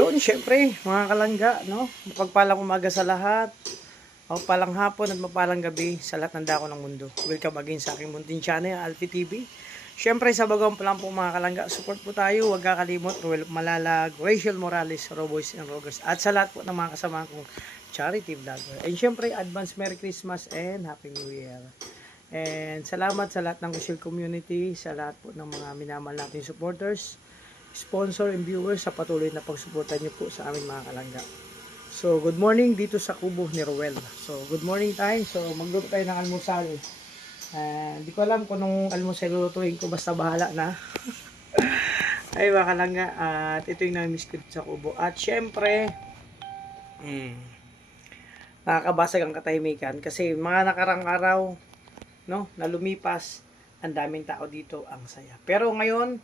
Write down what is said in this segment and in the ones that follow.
Yun, syempre, mga kalangga, no? Mapagpalang umaga sa lahat. Mapagpalang hapon at mapalang gabi sa lahat ng dako ng mundo. Welcome again sa aking munting channel, Alfie TV. Syempre, sa bagong pa lang po mga kalangga, support po tayo. Huwag kakalimot, Ruel Malalag, Rachel Morales, Roboys and Rogers. At sa lahat po ng mga kasama kong charity vlogger. And syempre, advance Merry Christmas and Happy New Year. And salamat sa lahat ng Kusil community, sa lahat po ng mga minamahal nating supporters, sponsor and viewers sa patuloy na pagsuporta niyo po sa aming mga kalangga. So, good morning dito sa kubo ni Ruel. So, good morning time. So, magluto tayo ng almusal. Hindi ko alam kung anong almusal lulutuin ko, basta bahala na. Ay, mga kalangga. At ito yung namiss ko sa kubo. At syempre, nakakabasag ang katahimikan kasi mga nakarang araw, no, na lumipas, ang daming tao dito, ang saya. Pero ngayon,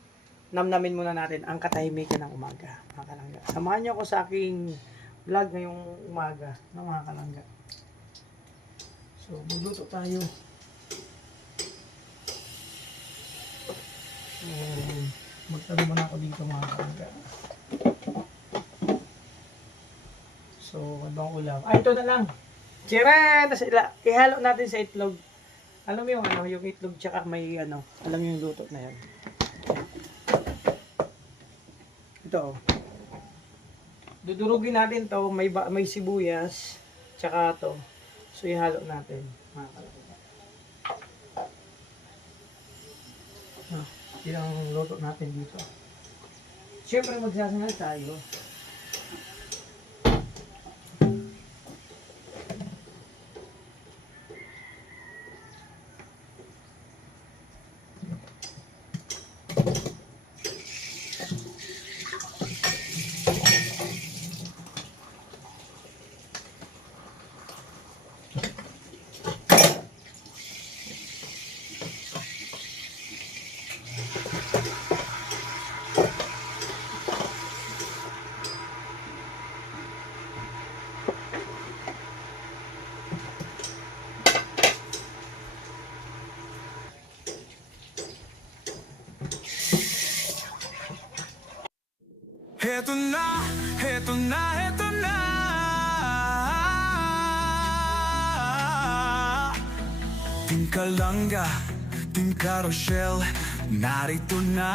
namnamin muna natin ang katahimikan ng umaga, mga kalangga. Samahan niyo ako sa aking vlog ngayong umaga, no, mga kalangga. So, magluto tayo. Magtalo muna ako dito, mga kalangga. So, ano bang ulam? Ito na lang. Tira! Ihalo natin sa itlog. Alam mo yung ano, yung itlog tsaka may ano, alam mo yung luto na yan. Ito. Dudurugin natin to, may sibuyas, tsaka to. So ihalo natin, mga kalangga. Yun ang luto natin dito. Siyempre magsasangal tayo. Heto na, heto na, heto na. Team Kalangga, Team Carousel, narito na.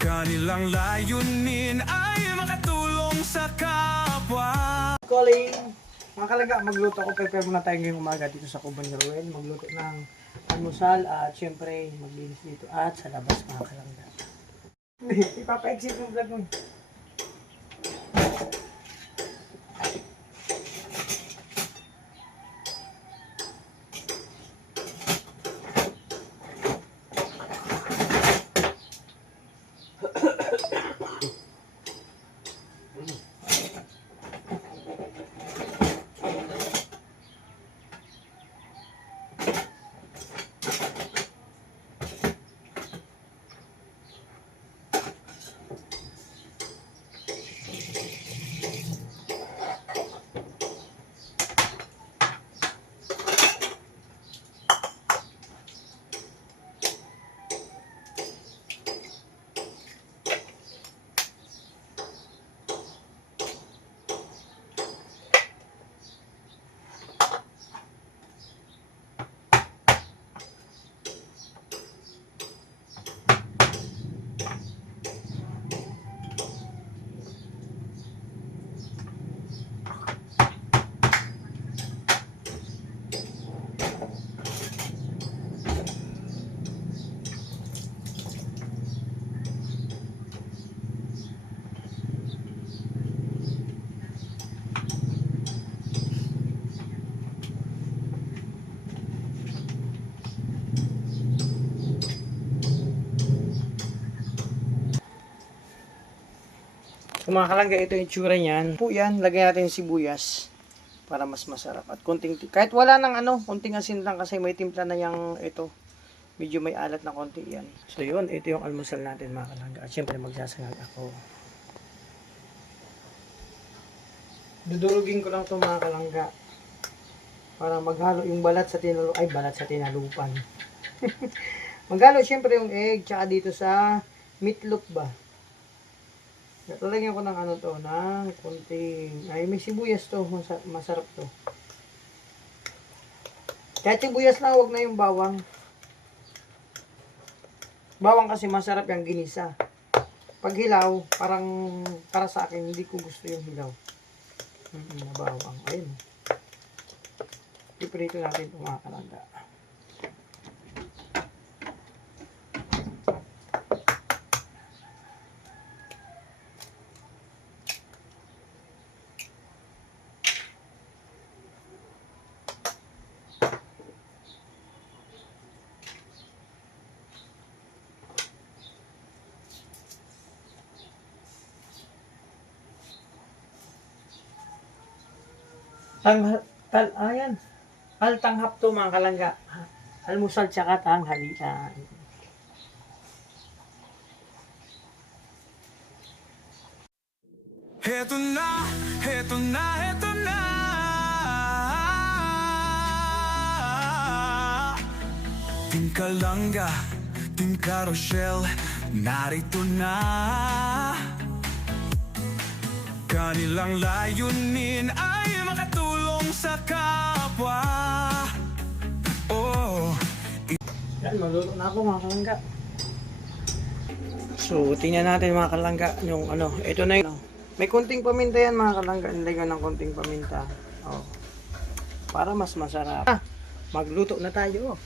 Kanilang layunin ay makatulong sa kapwa. Calling! Mga kalangga, magluto ako. Prepare muna tayo ngayong umaga dito sa kubo ni Ruel. Magluto ng almusal at syempre maglinis dito at sa labas, mga kalangga. Ipapa-exit yung vlog mo. So mga kalangga, ito yung itsura niyan. Po yan, lagyan natin yung sibuyas para mas masarap. At konting, kahit wala nang ano, konting asin lang kasi may timpla na yung ito. Medyo may alat na konti yan. So yun, ito yung almusal natin, mga kalangga. At syempre magsasangal ako. Dudurugin ko lang ito, mga kalangga, para maghalo yung balat sa tinalupan. Maghalo syempre yung egg, tsaka dito sa meatloaf ba. Lalagyan ko ng ano to, ng konting, ay may sibuyas to, masarap to. Kahit sibuyas lang, huwag na yung bawang. Bawang kasi masarap yung ginisa. Pag hilaw, parang para sa akin, hindi ko gusto yung hilaw. Na bawang. Ayun. Iprito natin ito mga kalangga. Ayan. Altanghap to mga kalangga. Almusal tsaka tanghalian. Heto na, heto na, heto na. Ting Kalangga, Ting Carousel, narito na. Kanilang layunin ay makatulong sa kapwa. Oh, Yan, magluluto na ako mga kalangga. So, tingnan natin mga kalangga yung ano, ito na yun. May konting paminta yan mga kalangga. Nilagyan ng konting paminta. Oh. Para mas masarap. Magluto na tayo.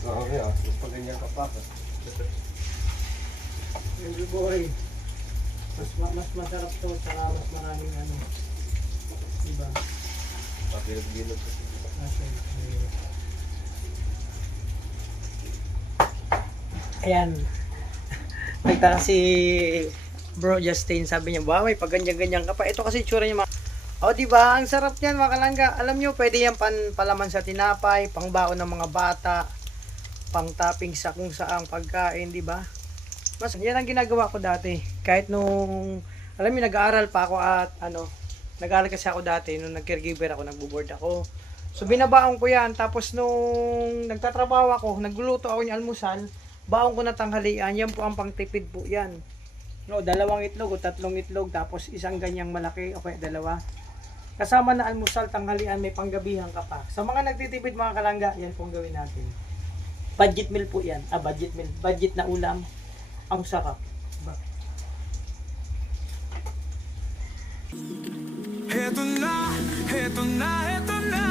Okay, mas pag ganyan ka pa. Every boy. Mas masarap to. Saka mas maraming ano. Diba? Pabilog-bilog kasi. Ayan. Nagtaka si Bro Justin, sabi niya, wow, may pag ganyan-ganyan ka pa. Ito kasi tsura niya mga... O, diba? Ang sarap yan, mga kalangga. Alam nyo, pwede yan palaman sa tinapay, pangbaon ng mga bata, pang topping sa kung saang pagkain, diba? Mas, yan ang ginagawa ko dati. Kahit nung, alam niyo, nag-aaral pa ako at ano, nag-aaral kasi ako dati, nung nag-caregiver ako, nagbo-board ako. So, binabaon ko yan. Tapos, nung nagtatrabaho ako, nagluluto ako ng almusal, baon ko na tanghalian, yan po ang pangtipid po yan. No, 2 itlog o 3 itlog, tapos isang ganyang malaki, okay, 2. Kasama na almusal, tanghalian, may panggabihan ka pa. Sa mga nagtitipid mga kalangga, yan pong gawin natin. Budget meal po yan. Budget meal. Budget na ulam. Ang sarap. Diba? heto na, heto na, heto na.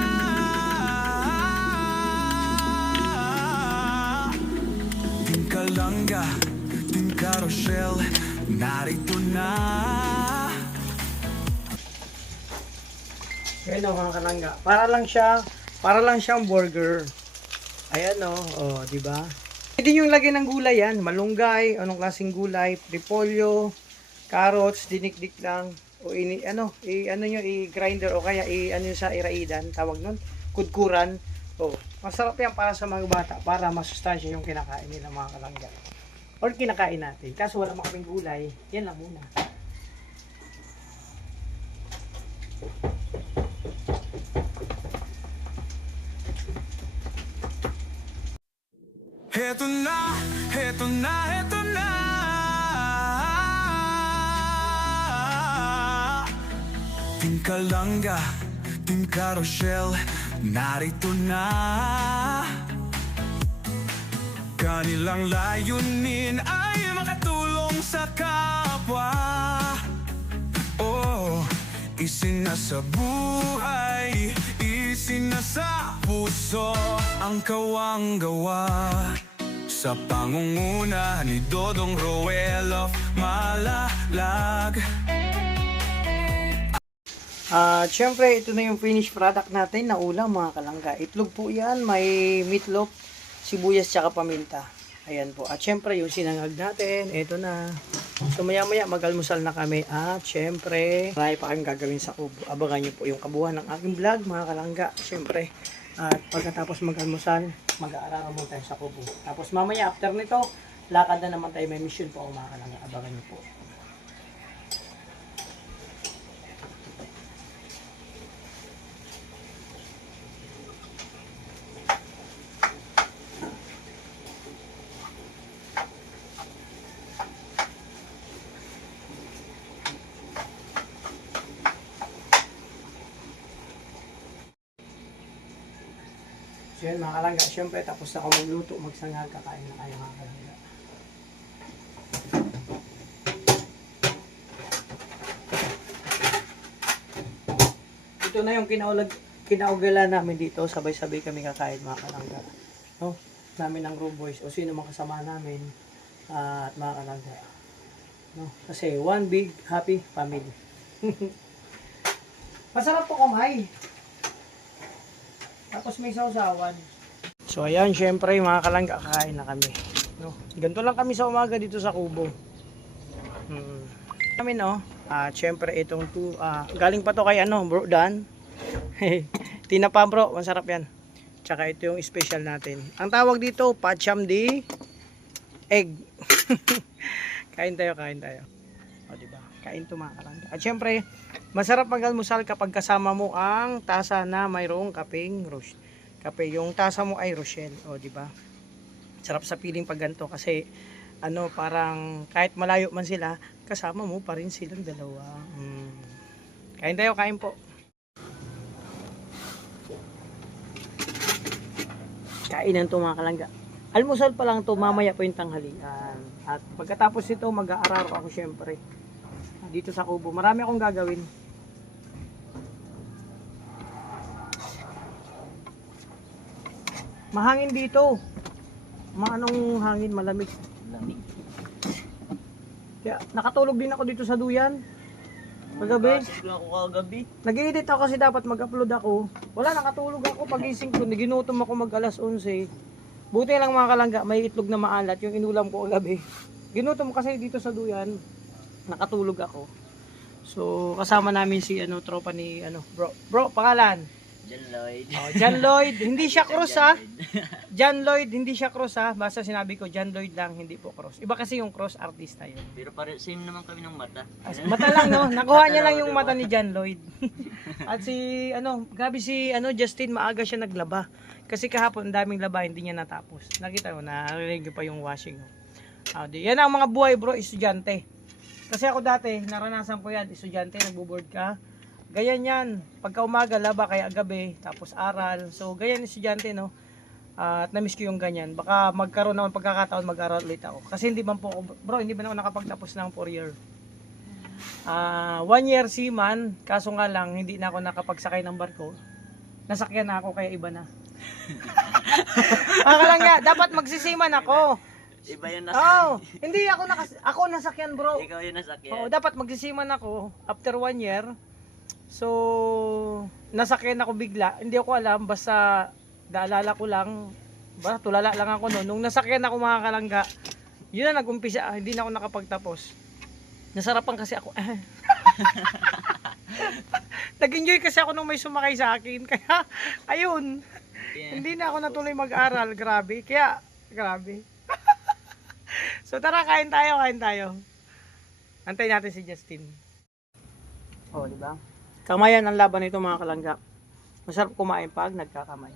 Ting Kalangga, Ting Carousel, narito na. Yan o mga kalangga. Para lang siyang burger. Ayan o, di ba? Pwede nyo lagyan ng gulay yan. Malunggay, anong klaseng gulay, repolyo, carrots, dinikdik lang. O i-grinder o kaya i-ano sa iraidan, tawag nun, kudkuran. O, masarap yan para sa mga bata, para masustansya yung kinakain nila mga kalangga. Or kinakain natin. Kaso wala kaming gulay, yan lang muna. Heto na, heto na, heto na. Team Kalanga, Team Carousel, narito na. Kanilang layunin ay makatulong sa kapwa. Oh, isinasa buhay, isinasa puso ang kawang-gawa. Sa pangunguna ni Dodong Roel of Malalag. Syempre, ito na yung finished product natin na ulam mga kalangga. Itlog po yan, may meatloaf, sibuyas tsaka paminta. Ayan po. At syempre, yung sinangag natin, ito na. So maya-maya mag-almusal na kami. At syempre, marami pa kayong gagawin sa kubo. Abangan nyo po yung kabuuan ng aking vlog mga kalangga. Syempre. At pagkatapos mag-almusal, mag-aaral mo tayo sa kubo. Tapos mamaya, after nito, lakad na naman tayo. May mission po ako mga kalangga. Abangan nyo po. So yun mga kalangga, syempre tapos na ako magluto, magsangag, kakain na kayo mga kalangga. Ito na yung kinaugala namin dito, sabay-sabay kami kakain mga kalangga. No? Namin ng room boys o sino mga kasama namin at mga kalangga. No? Kasi one big happy family. Masarap to kumay. Tapos may sausawan. So ayan, syempre mga kalangga, kakain na kami. No? Ganito lang kami sa umaga dito sa kubo. Kami no. At syempre itong galing pa to kay Bro Dan. Tinapa bro, masarap yan. Tsaka ito yung special natin. Ang tawag dito, pacham di egg. Kain tayo. O diba? Kain to mga kalangga. At syempre, masarap mag-almusal kapag kasama mo ang tasa na mayroong kapeng kape. Yung tasa mo ay Rochelle, o di ba? Sarap sa piling pag ganito kasi parang kahit malayo man sila, kasama mo pa rin silang dalawa. Kain po. Kainan to mga kalangga. Almusal pa lang to, mamaya po yung tanghalian. At pagkatapos nito, mag-aararo ako syempre. Dito sa kubo. Marami akong gagawin. Mahangin dito. Maanong hangin, malamig. Kaya nakatulog din ako dito sa duyan. Kagabi. Nag-edit ako kasi dapat mag-upload ako. Wala, nakatulog ako. Pagising ko, ginutom ako mag alas 11. Buti lang mga kalangga, may itlog na maalat yung inulam ko kagabi. Ginutom kasi dito sa duyan. Nakatulog ako. So kasama namin si tropa ni bro pangalan John Lloyd. Oh, John Lloyd, hindi siya cross ha. John Lloyd, hindi siya cross ha. Basta sinabi ko John Lloyd lang, hindi po cross. Iba kasi yung cross artista yun. Pero same naman kami ng mata. Mata lang no, nakuha niya lang yung mata ni John Lloyd. At si grabe si Justin, maaga siya naglaba. Kasi kahapon ang daming laba, hindi niya natapos. Nakita mo, narinig pa yung washing. Yan ang mga buhay bro, estudyante. Kasi ako dati, naranasan ko yan, estudyante, nagbo-board ka. Ganyan yan, pagka umaga, laba, kaya gabi, tapos aral. So, ganyan estudyante, no? At namiss ko yung ganyan. Baka magkaroon naman pagkakataon, mag-aral ulit ako. Kasi hindi man po ako, bro, hindi man ako nakapagtapos ng 4 year. 1 year seaman, kaso nga lang, hindi na ako nakapagsakay ng barko. Nasakyan na ako, kaya iba na. Baka lang nga, dapat magsisiman ako. Iba yung nasakyan. Hindi ako nasakyan bro. Ikaw yung nasakyan. Oo, dapat magsisiman ako after 1 year. So, nasakyan ako bigla. Hindi ako alam, basta naalala ko lang, tulala lang ako noon. Nung nasakyan ako mga kalangga, yun na nag-umpisa, hindi na ako nakapagtapos. Nasarapan kasi ako. Nag-enjoy kasi ako nung may sumakay sa akin. Kaya, ayun. Yeah. Hindi na ako natuloy mag-aral. Grabe. Kaya, grabe. So tara, kain tayo. Antayin natin si Justin. Oh, di ba? Kamayan ang laban nito mga kalangga. Masarap kumain pag nagkakamay.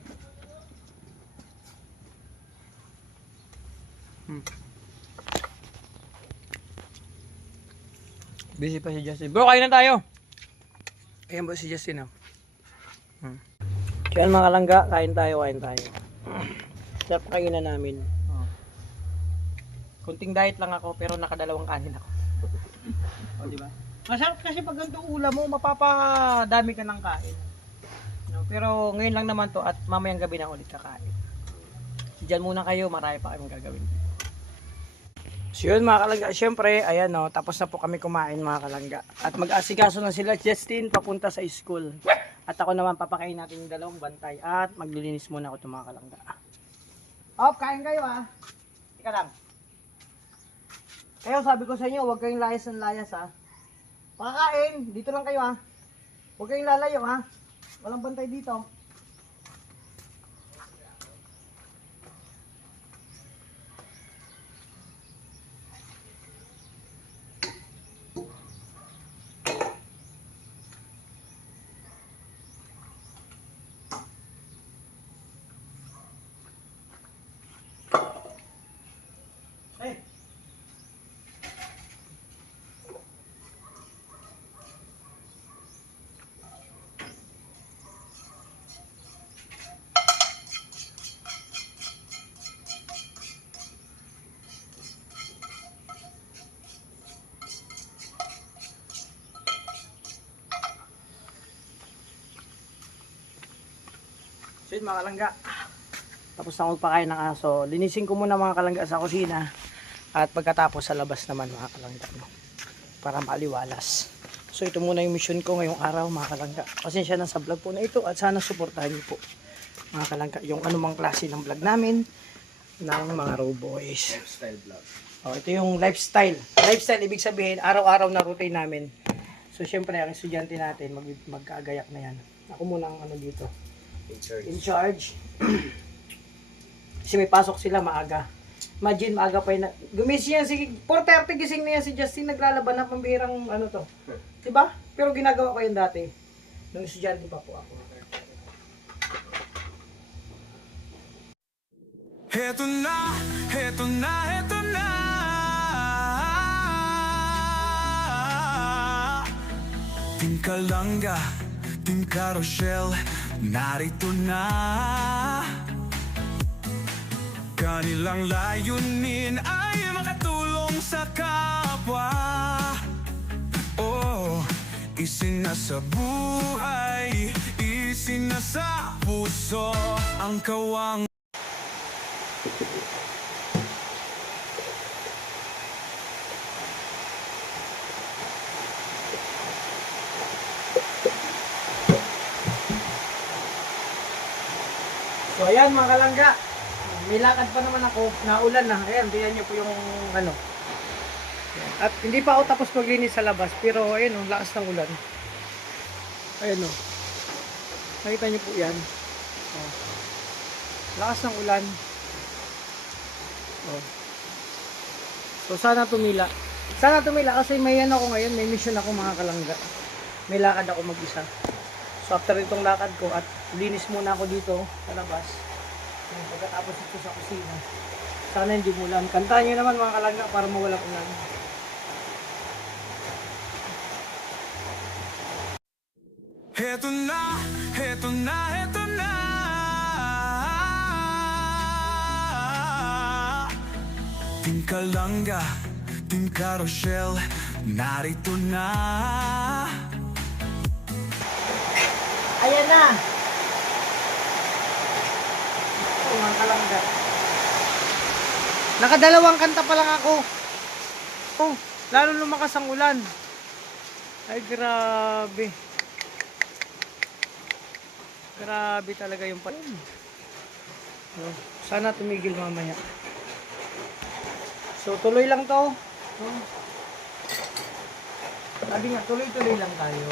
Busy pa si Justin. Bro, kain na tayo. Ayan ba si Justin, oh. Kaya mga kalangga, kain tayo. Sarap kain na namin. Kunting diet lang ako, pero nakadalawang kanin ako. O, di ba? Masarap kasi pag ganito ulam mo, mapapadami ka ng kain. No, pero ngayon lang naman to at mamayang gabi na ulit kakain. Diyan muna kayo, marami pa kaming gagawin. So yun mga kalangga, syempre, ayan no, tapos na po kami kumain mga kalangga. At mag-asikaso na sila, Justin, papunta sa school. At ako naman, papakain natin yung dalawang bantay. At maglilinis muna ako itong mga kalangga. Op, kain kayo ha. Ika lang. Kayo, sabi ko sa inyo, huwag kayong layas ng layas ha. Pakakain, dito lang kayo ha. Huwag kayong lalayo ha. Walang bantay dito. Hey. So yun mga kalangga, tapos na magpakain ng aso. Linisin ko muna mga kalangga sa kusina. At pagkatapos sa labas naman mga kalangga, no? Para maliwalas. So ito muna yung mission ko ngayong araw mga kalangga. Pasensya na sa vlog po na ito at sana suportahan niyo po mga kalangga yung anumang klase ng vlog namin ng mga Raw Boys. Lifestyle vlog. Oh, ito yung lifestyle. Lifestyle ibig sabihin araw-araw na routine namin. So syempre ang estudyante natin magkagayak na yan. Ako muna ang ano dito. In charge. Kasi may pasok sila maaga. Imagine maaga pa yun. Gumising yan si 4:30 gising na yan si Justin, naglalaban na pambihirang ano to. 'Di ba? Pero ginagawa ko yan dati. Nung estudyante pa po ako. Heto na, heto na, heto na. Ting Kalangga, Ting Carousel, narito na. Kanilang layunin ay makatulong sa kapwa. Oh, isinasa buhay, isinasa puso ang kawang. So ayan mga kalangga. May lakad pa naman ako, naulan na. Ayan, tingnan niyo po yung ano. At hindi pa ako tapos maglinis sa labas, pero ayun oh, lakas ng ulan. Ayun oh. Nakita niyo po 'yan. Oh. Lakas ng ulan. Oh. So sana tumila. Sana tumila kasi may ano ako ngayon, may mission ako mga kalangga. May lakad ako mag-isa. So after itong lakad ko at linis muna ako dito sa labas. Pagkatapos ito sa kusina, sana hindi mulan. Kantahan nyo naman mga kalangga para mawalang ulan. Heto na, heto na, heto na. Ting Kalangga, Ting Carousel, narito na. Ayan na! Mga kalangga. Nakadalawang kanta pa lang ako. Oh, lalo lumakas ang ulan. Ay grabe. Grabe talaga yung panahon. Oh, sana tumigil mamaya. So tuloy lang to. Oh. Sabi nga tuloy-tuloy lang tayo.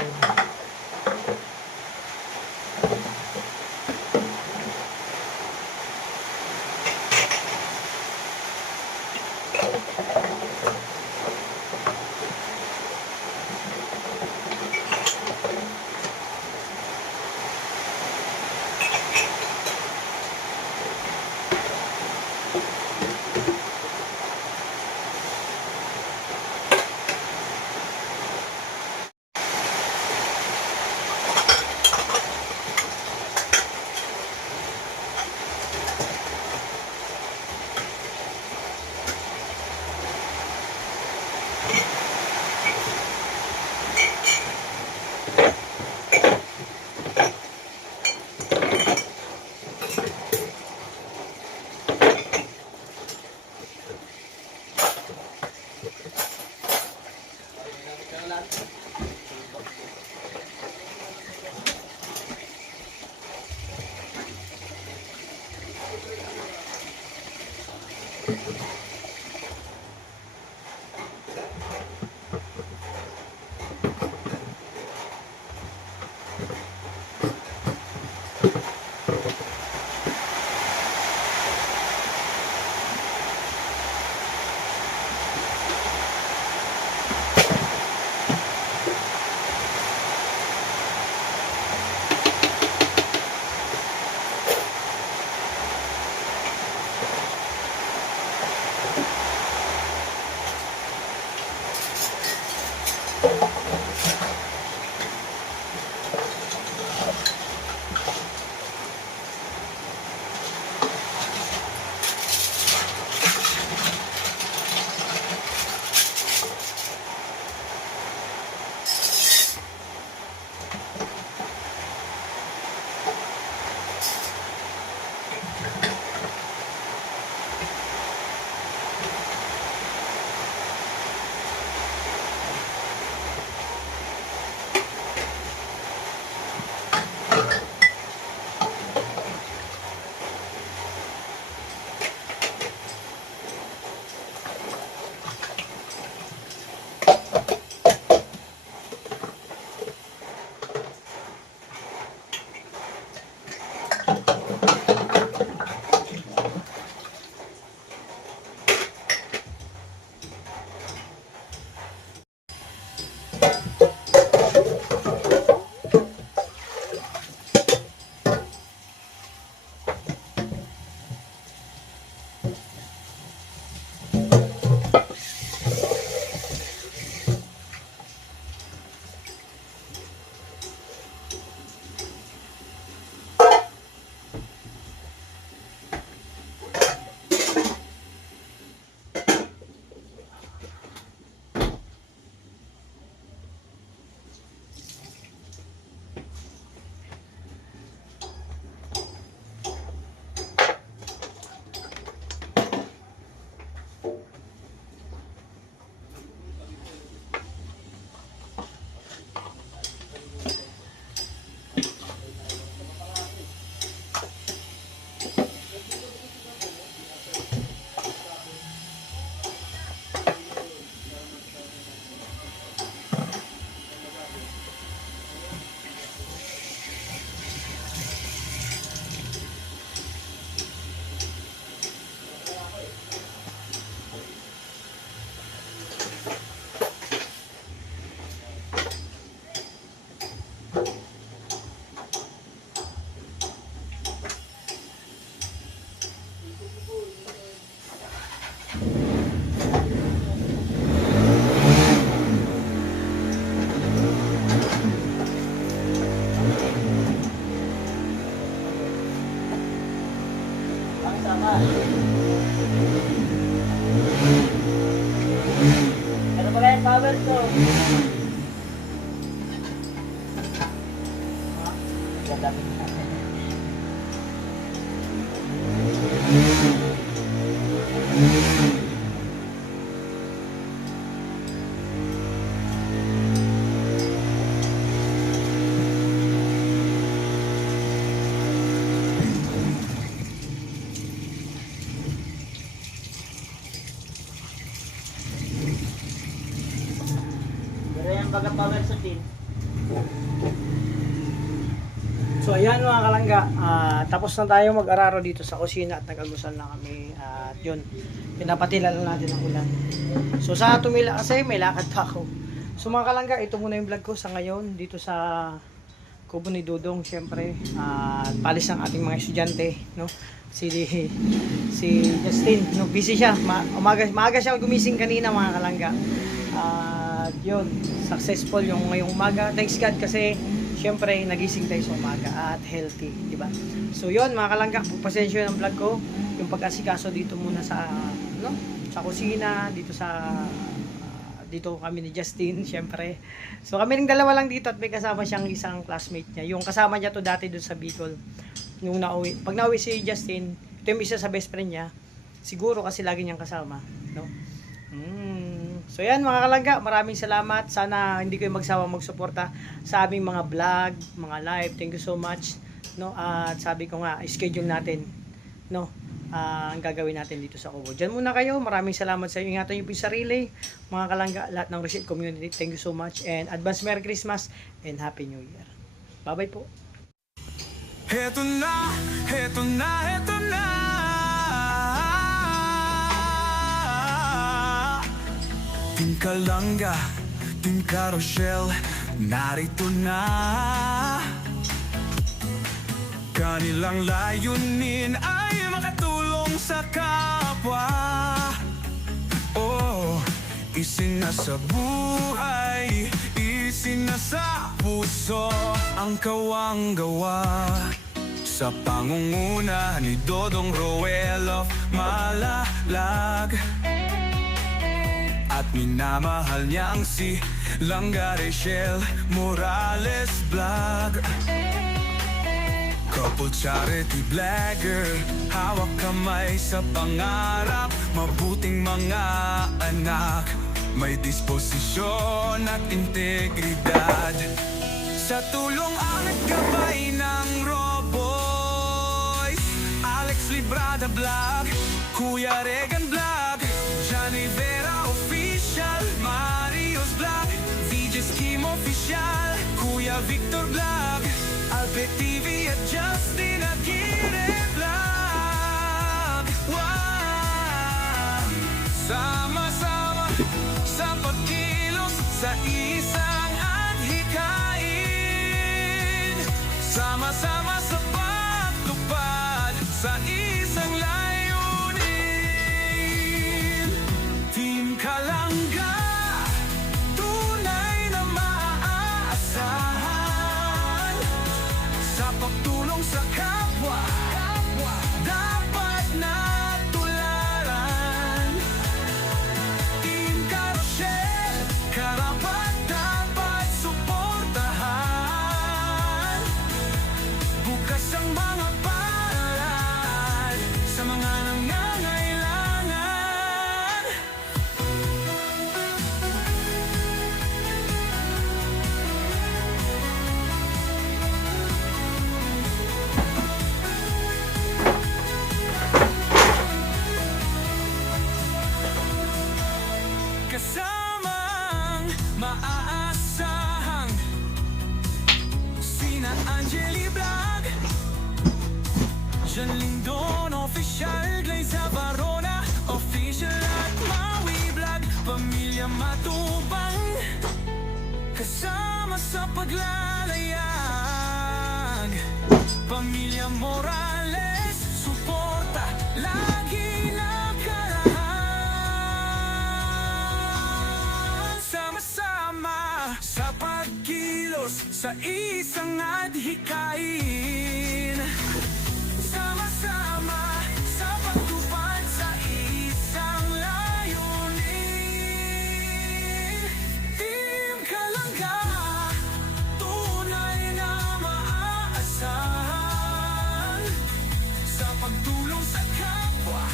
Ano ba kaya yung power ko? Gagamit natin. Pero yan baga power sa tin. So ayan mga kalangga, tapos na tayo mag-araro dito sa kusina at nag-agusal na kami at yun, pinapatila lang natin ang ulan. So sa tumila kasi may lakad pa ako. So mga kalangga, ito muna yung vlog ko sa ngayon dito sa Kubo ni Dudong syempre. At palis ng ating mga estudyante, no? Si Justin, no, busy siya. Maaga siya gumising kanina mga kalangga. At yun, successful yung ngayong umaga. Thanks God kasi syempre nagising tayo sa umaga at healthy, di ba? So yun mga kalangga, pasensya ng vlog ko, yung pag-asikaso dito muna sa sa kusina, dito kami ni Justin, syempre. So kami ng dalawa lang dito at may kasama siyang isang classmate niya. Yung kasama niya to dati doon sa Bicol. Yung nauwi. Pag nauwi si Justin, ito yung isa sa best friend niya. Siguro kasi lagi niyang kasama, no? So So yan mga kalangga, maraming salamat. Sana hindi kayo magsawang magsuporta sa aming mga vlog, mga live. Thank you so much. No, at sabi ko nga, schedule natin, no, ang gagawin natin dito sa Kubo. Diyan muna kayo. Maraming salamat sa inyo. Ingatan niyo po yung sarili, mga kalangga, lahat ng Rochelle community. Thank you so much and advance Merry Christmas and Happy New Year. Bye-bye po. Heto na, heto na, heto na. Team Kalangga, Team Rochelle, narito na. Kanilang layunin ay makatulong sa kapwa. Oh, isinasa buhay, isinasa puso ang kawang gawa. Sa pangunguna ni Dodong Roel of Malalag, at minamahal niya ang si Langga Rachel Morales Vlog. Couple charity blogger, hawak kamay sa pangarap, mabuting mga anak, may disposisyon at integridad. Sa tulong ang gabay ng Roboys, Alex Librada Vlog, Kuya Regan Vlog, Johnny Vera Official, Mario's Vlog, VJ Scheme Official, Kuya Victor Vlog, Albert TV at Justin Aguirre Vlog. Wow! Sama-sama sa pagkilos sa isang adhikain, sama-sama sa pagtupad sa isang layunin. Team Kalangga, tunay na maaasahan sa pagtulong sa kapwa, dapat na tularan. Team Rochelle, karapat dapat suportahan. Bukas ang mga palad sa mga nangangailangan. Kasamang maaasahang sina Angeli Vlog, Jan Lindon Official, Glaze Varona Official at Maui Vlog, Pamilya Matubang, kasama sa paglalayag. Pamilya Morales, suporta lagi nakaraan. Sama-sama sa pagkilos sa isang adhikain, sama-sama sa pagtupad sa isang layunin. Team Kalangga, tunay na maaasahan sa pagtulong sa kapwa,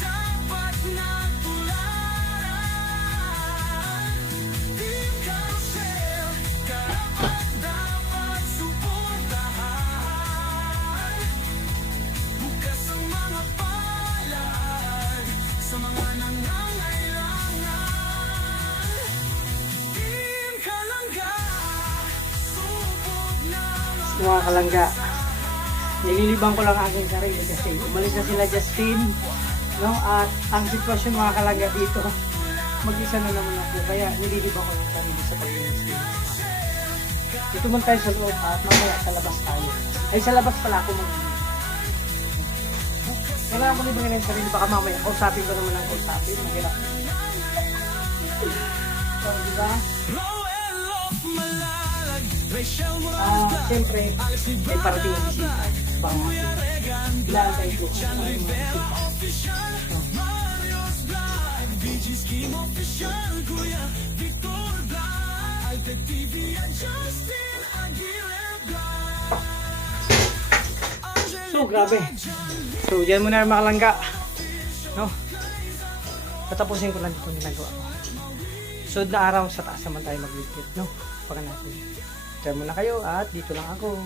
dapat na tularan. Team Rochelle, karapat dapat suportahan. Bukas ang mga palad sa mga nangangailangan. Team Kalangga, subok na Mga kalangga, nililibang ko lang aking sarili kasi umalis na sila Justin, no? At ang sitwasyon mga kalangga dito, mag-isa na naman ako, kaya nililibang ko lang sarili sa pag-inis. Dito man tayo sa loob at mamaya sa labas tayo. Ay, sa labas pala ako kailangan ko libangin ang sarili, baka mamaya kausapin ko naman ang kausapin, mahirap. So, diba? Roel of Malalag, Rachel Morales Siyempre, may parating ang bisita. Baka Kuya natin. Regan Lahat tayo dito. Johnny Vera Official, Mario's Vlog, VJ Scheme Official, Kuya Victor Vlog, Albert TV at Justin Aguirre Vlog. So, grabe. So, dyan muna mga kalangga. No? Tatapusin ko lang itong ginagawa ko. Sunod na araw, sa taas naman tayo magligpit, no? Pagka natin. Try muna kayo at dito lang ako.